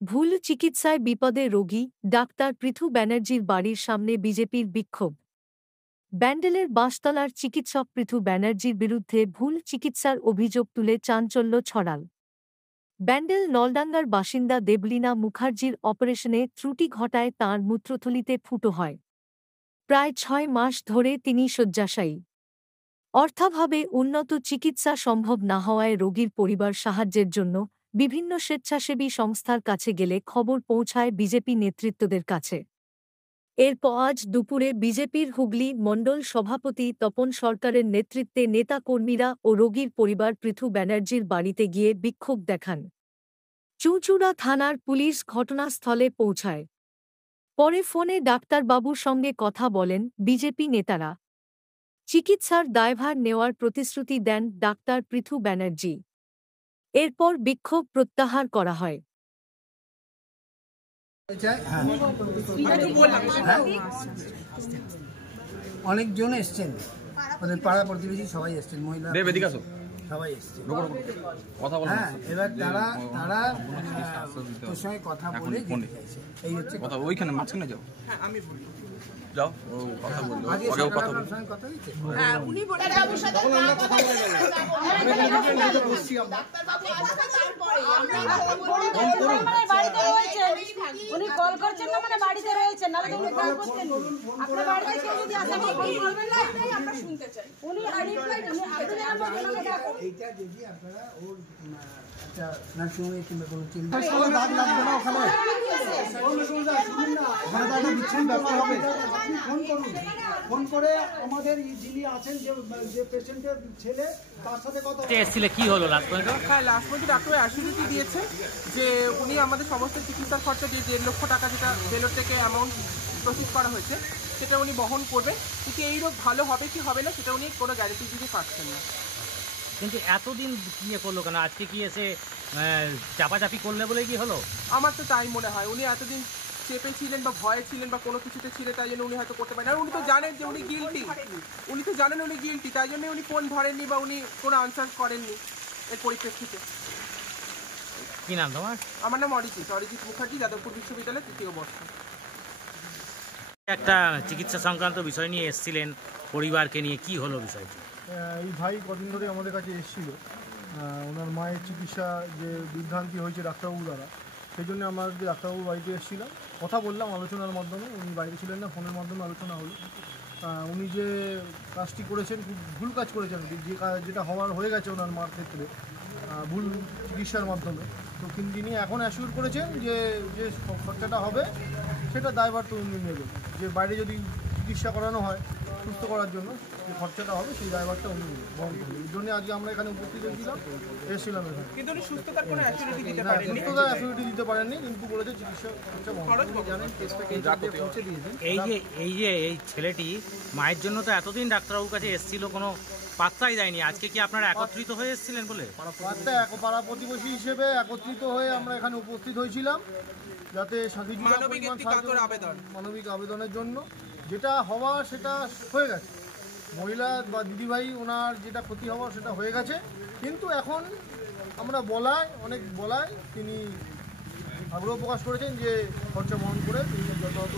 ভুল চিকিৎসায় বিপদে রোগী ডাক্তার পৃথু ব্যানার্জির বাড়ির সামনে বিজেপির বিক্ষোভ। ব্যান্ডেলের বাঁশতলার চিকিৎসক পৃথু ব্যানার্জির বিরুদ্ধে ভুল চিকিৎসার অভিযোগ তুলে চাঞ্চল্য ছড়াল। ব্যান্ডেল নলডাঙ্গার বাসিন্দা দেবলীনা মুখার্জির অপারেশনে ত্রুটি ঘটায় তাঁর মূত্রথলিতে ফুটো হয়। প্রায় ৬ মাস ধরে তিনি শয্যাশায়ী। অর্থাভাবে উন্নত চিকিৎসা সম্ভব না হওয়ায় রোগীর পরিবার সাহায্যের জন্য বিভিন্ন স্বেচ্ছাসেবী সংস্থার কাছে গেলে খবর পৌঁছায় বিজেপি নেতৃত্বদের কাছে। এরপর আজ দুপুরে বিজেপির হুগলি মণ্ডল সভাপতি তপন সরকারের নেতৃত্বে নেতা-কর্মীরা ও রোগীর পরিবার পৃথু ব্যানার্জির বাড়িতে গিয়ে বিক্ষোভ দেখান। চুঁচুড়া থানার পুলিশ ঘটনাস্থলে পৌঁছায়। পরে ফোনে ডাক্তারবাবুর সঙ্গে কথা বলেন বিজেপি নেতারা। চিকিৎসার দায়ভার নেওয়ার প্রতিশ্রুতি দেন ডাক্তার পৃথু ব্যানার্জি। এরপর বিক্ষোভ প্রত্যাহার করা হয়। অনেকজন এসছেন, ওদের পাড়া প্রতিবেশী সবাই এসছেন, মহিলা সবাই এসছেন। হ্যাঁ, এবার তারা তোর সঙ্গে কথা বলে যেতে চাইছে। এই হচ্ছে কথা। ওইখানে মাঝখানে যাও। হ্যাঁ, আমি বলি যাও, ও কথা বললো। আগে কথা বলবো। কথা দিতে হ্যাঁ, উনি বলে বাবুর সাথে কথা বলে যাব। আমরা বসছি, ডাক্তার বাবু আসবে তারপরে আমরা বাড়িতে রয়েছে। উনি কল করছেন না, মানে বাড়িতে রয়েছে, নালে উনি কল করতেন। আপনার বাড়িতে কেউ যদি আসে আপনি ফোন করবেন না, আমরা শুনতে চাই। উনি এইটা যদি আপনারা ওর একটা নার্সিংহোমে কিংবা কোনো চিন্তা দাগ লাগবে না ওখানে, ওখানে বিচ্ছিন্ন ব্যাপার হবে। আপনি ফোন করুন, ফোন করে আমাদের যিনি আছেন যে পেশেন্টের ছেলে তার সাথে কথা এসেছিলে। কি হলো লাস্ট পর্যন্ত? হ্যাঁ, লাস্ট পর্যন্ত ডাক্তার অ্যাসিউরিটি দিয়েছে যে উনি আমাদের সমস্ত চিকিৎসার খরচা যে 1.5 লক্ষ টাকা যেটা ভেলোর থেকে অ্যামাউন্ট প্রসিড করা হয়েছে সেটা উনি বহন করবেন, কিন্তু এই রোগ ভালো হবে কি হবে না সেটা উনি কোনো গ্যারেন্টি দিতে পারছেন না। কিন্তু এতদিন ইয়ে করলো কেন? আজকে কি এসে চাপাচাপি করলে বলে কি হলো? আমার তো তাই মনে হয়। উনি এতদিন চেপে ছিলেন বা ভয়ে ছিলেন বা কোনো কিছুতে ছিলেন, তাই জন্য উনি হয়তো করতে পারেন। আর উনি তো জানেন যে উনি গিল্টি, উনি গিল্টি, তাই জন্য উনি ফোন ধরেননি বা উনি কোনো আনসার করেননি এর পরিপ্রেক্ষিতে। কি নাম তোমার? আমার নাম অরিজিৎ মুখার্জি, যাদবপুর বিশ্ববিদ্যালয় 3য় বর্ষ। একটা চিকিৎসা সংক্রান্ত বিষয় নিয়ে এসেছিলেন পরিবারকে নিয়ে, কি হলো বিষয়টি? এই ভাই কদিন ধরে আমাদের কাছে এসেছিল, ওনার মায়ের চিকিৎসা যে বিভ্রান্তি হয়েছে ডাক্তারবাবু দ্বারা, সেই জন্য আমরা ডাক্তারবাবু বাড়িতে এসেছিলাম, কথা বললাম আলোচনার মাধ্যমে। উনি বাইরে ছিলেন না, ফোনের মাধ্যমে আলোচনা হলো। উনি যে কাজটি করেছেন খুব ভুল কাজ করেছেন, যেটা হওয়ার হয়ে গেছে ওনার মার ক্ষেত্রে ভুল চিকিৎসার মাধ্যমে। তো কিন্তু তিনি এখন অ্যাসিওর করেছেন যে যে খরচাটা হবে সেটা দায়ভার তো উনি নেবেন। যে বাইরে যদি চিকিৎসা করানো হয় সুস্থ করার জন্য যে খরচাটা হবে সেই দায়ভারটা উনি বহন করবেন। এই জন্য আজকে আমরা এখানে উপস্থিত এসেছিলাম এখানে। কিন্তু উনি সুস্থতার কোনো অ্যাসিউরিটি দিতে পারেননি, কিন্তু বলেছে চিকিৎসা খরচা বহন জানেন। এই ছেলেটি মায়ের জন্য তো এতদিন ডাক্তারবাবুর কাছে এসেছিল, কোনো পাত্তাই দেয়নি। আজকে কি আপনারা একত্রিত হয়ে এসেছিলেন বলে? পাড়া প্রতিবেশী হিসেবে একত্রিত হয়ে আমরা এখানে উপস্থিত হয়েছিলাম, যাতে মানবিক আবেদনের জন্য যেটা হওয়ার সেটা হয়ে গেছে। মহিলা বা দিদিভাই ওনার যেটা ক্ষতি হওয়ার সেটা হয়ে গেছে, কিন্তু এখন আমরা অনেক বলায় তিনি আগ্রহ প্রকাশ করেছেন যে খরচা বহন করে তিনি যথাযথ